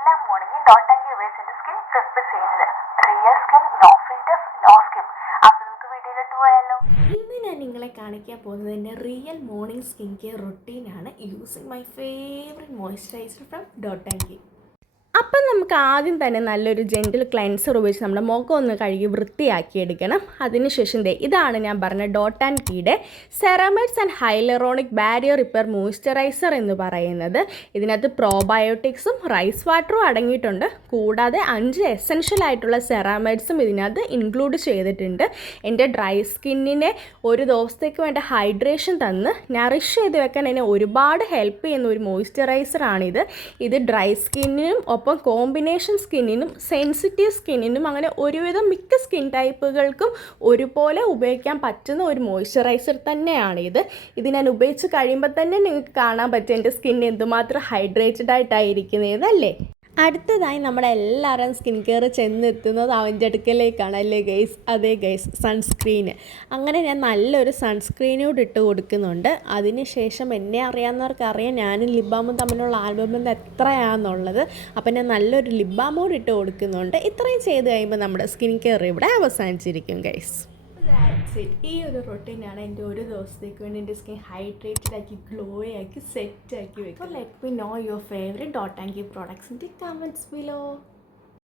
എല്ലാ morning dot and ഉപയോഗിച്ച് skin prepare ചെയ്യുന്നത് real skin, no filters, no skin. അപ്പോൾ നമുക്ക് വീഡിയോയിലോട്ട് പോയാലോ? ഇന്ന് ഞാൻ നിങ്ങളെ കാണിക്കാൻ പോകുന്നത് എൻ്റെ റിയൽ മോർണിംഗ് സ്കിൻ കെയർ റൊട്ടീനാണ് using my favourite moisturiser from dot and key. അപ്പം നമുക്ക് ആദ്യം തന്നെ നല്ലൊരു ജെൻറ്റിൽ ക്ലെൻസർ ഉപയോഗിച്ച് നമ്മുടെ മുഖം ഒന്ന് കഴുകി വൃത്തിയാക്കി എടുക്കണം. അതിനുശേഷം ഇതാണ് ഞാൻ പറഞ്ഞ ഡോട്ട് ആൻഡ് കീയുടെ ceramides and hyaluronic barrier repair moisturiser എന്ന് പറയുന്നത്. ഇതിനകത്ത് പ്രോബയോട്ടിക്സും റൈസ് വാട്ടറും അടങ്ങിയിട്ടുണ്ട്. കൂടാതെ 5 എസെൻഷ്യൽ ആയിട്ടുള്ള സെറാമൈഡ്സും ഇതിനകത്ത് ഇൻക്ലൂഡ് ചെയ്തിട്ടുണ്ട്. എൻ്റെ ഡ്രൈ സ്കിന്നിനെ ഒരു ദിവസത്തേക്ക് വേണ്ട ഹൈഡ്രേഷൻ തന്ന് നറിഷ് ചെയ്ത് വെക്കാൻ എന്നെ ഒരുപാട് ഹെൽപ്പ് ചെയ്യുന്ന ഒരു മോയ്സ്ചറൈസറാണിത്. ഇത് ഡ്രൈ സ്കിന്നിനും ഒപ്പം കോമ്പിനേഷൻ സ്കിന്നിനും സെൻസിറ്റീവ് സ്കിന്നിനും അങ്ങനെ ഒരുവിധം മിക്ക സ്കിൻ ടൈപ്പുകൾക്കും ഒരുപോലെ ഉപയോഗിക്കാൻ പറ്റുന്ന ഒരു മോയ്സ്ചറൈസർ തന്നെയാണിത്. ഇത് ഞാൻ ഉപയോഗിച്ച് കഴിയുമ്പോൾ തന്നെ നിങ്ങൾക്ക് കാണാൻ പറ്റും എൻ്റെ സ്കിൻ എന്തുമാത്രം ഹൈഡ്രേറ്റഡ് ആയിട്ടായിരിക്കുന്നത് അല്ലേ. അടുത്തതായി നമ്മുടെ എല്ലാവരും സ്കിൻ കെയർ ചെന്നെത്തുന്നത് അവൻ്റെ അടുക്കലേക്കാണ് അല്ലേ ഗൈസ്? അതേ ഗൈസ്, സൺസ്ക്രീന്. അങ്ങനെ ഞാൻ നല്ലൊരു സൺസ്ക്രീനോട് ഇട്ട് കൊടുക്കുന്നുണ്ട്. അതിനുശേഷം എന്നെ അറിയാവുന്നവർക്ക് അറിയാം ഞാനും ലിപ് ബാമും തമ്മിലുള്ള ആൽബം എത്രയാണെന്നുള്ളത്. അപ്പം ഞാൻ നല്ലൊരു ലിപ് ബാമോട് ഇട്ട് കൊടുക്കുന്നുണ്ട്. ഇത്രയും ചെയ്ത് കഴിയുമ്പോൾ നമ്മുടെ സ്കിൻ കെയർ ഇവിടെ അവസാനിച്ചിരിക്കും ഗൈസ്. ഈ ഒരു റൊട്ടീനാണ് എൻ്റെ ഒരു ദിവസത്തേക്ക് വേണ്ടി എൻ്റെ സ്കിൻ ഹൈഡ്രേറ്റഡ് ആക്കി, ഗ്ലോ ആക്കി, സെറ്റ് ആക്കി വെക്കും. Let me no your favourite dot and Ki products in the comments below.